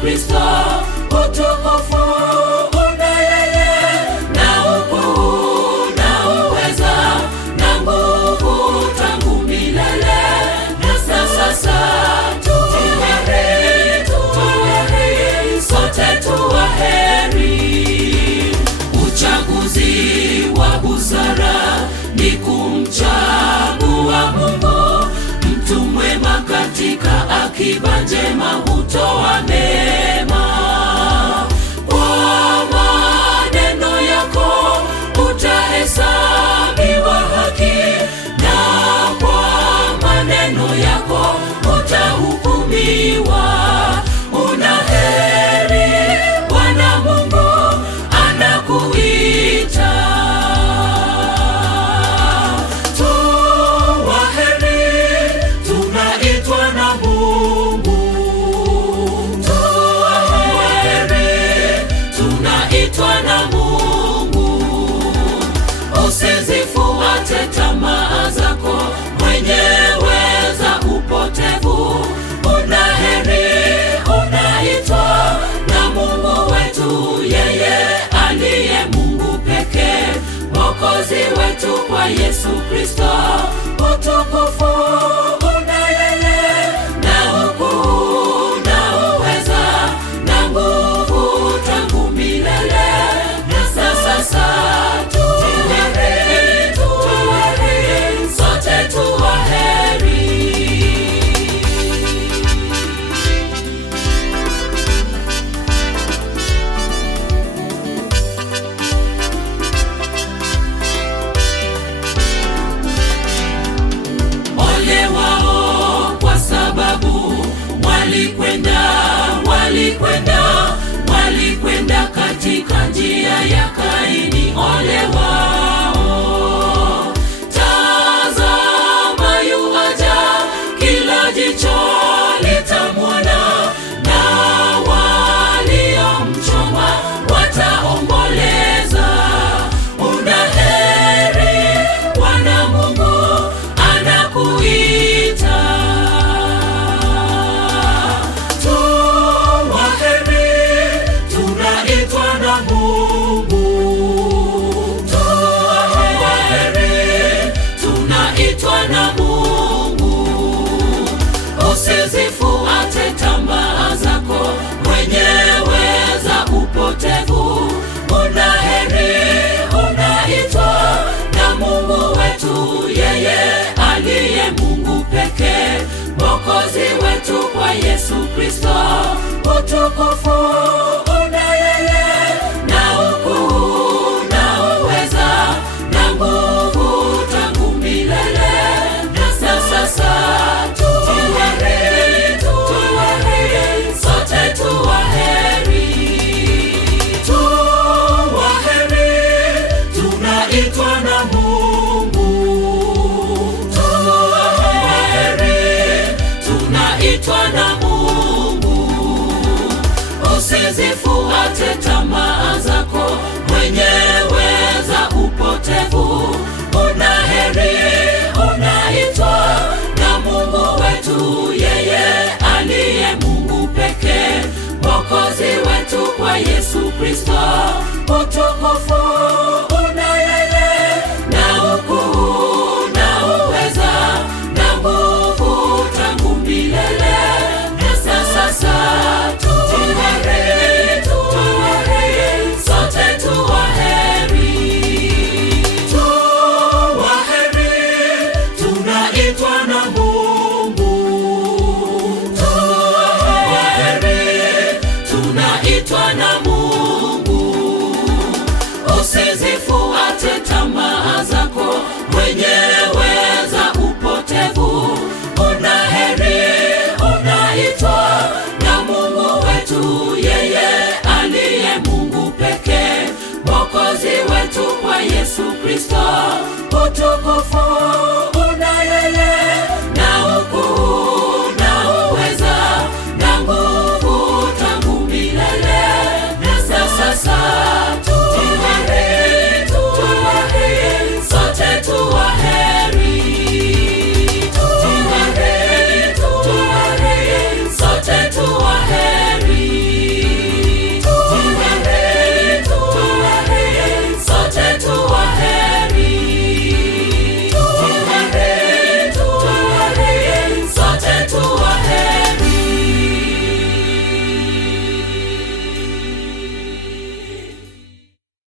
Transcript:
Kristo, utukufu una yeye, na ukuu na uweza na nguvu tangu milele na sasa. Tuwaheri, sote tuwaheri. Uchaguzi wa busara ni kumchagua Mungu, mtu mwema katika akiba njema hutoa mema. Kwa maneno yako utahesabiwa haki, na kwa maneno yako utahukumiwa. Una heri, Bwana Mungu anakuita. Tuwaheri, tunaitwa na Mungu. Tuwaheri, tunaitwa na Mungu. Usizifuate tamaa zako mwenyewe za upotevu. Una heri, unaitwa na Mungu wetu, yeye aliye Mungu pekee, Mwokozi wetu kwa Yesu Kristo. Utukufu una yeye, na ukuu na uweza na nguvu tangu milele na sasa. Tuwaheri, sote tuwaheri. Ole wao kwa sababu walikwenda katika njia ya Kaini. Ole wao. Tazama yuaja, kila jicho litamwona, na waliomchoma wataomboleza. Una heri, Bwana Mungu anakuita. Tuwaheri, tunaitwa na Mungu. Tuwaheri, tunaitwa na Mungu. Usizifuate tamaa zako mwenyewe za upotevu. Una heri, unaitwa na Mungu wetu, yeye aliye Mungu pekee, Mwokozi wetu kwa Yesu Kristo. Utukufu una yeye, na ukuu na uweza na nguvu tangu milele na sasa. Tuwaheri, sote tuwaheri. Tuwaheri, tunaitwa na Mungu. Tuwaheri, tunaitwa na Mungu. Usizifuate tamaa zako mwenyewe za upotevu. Una heri, unaitwa na Mungu wetu, yeye aliye Mungu pekee, Mwokozi wetu kwa Yesu Kristo. Utukufu una yeye, na ukuu na uweza na nguvu tangu milele na sasa. Tuwaheri, sote tuwaheri. Tuwaheri, tunaitwa na Mungu. Tuwaheri, tunaitwa na Mungu. Usizifuate tamaa zako mwenyewe za upotevu. Una heri, unaitwa na Mungu wetu, yeye aliye Mungu pekee, Mwokozi wetu kwa Yesu Kristo. Utukufu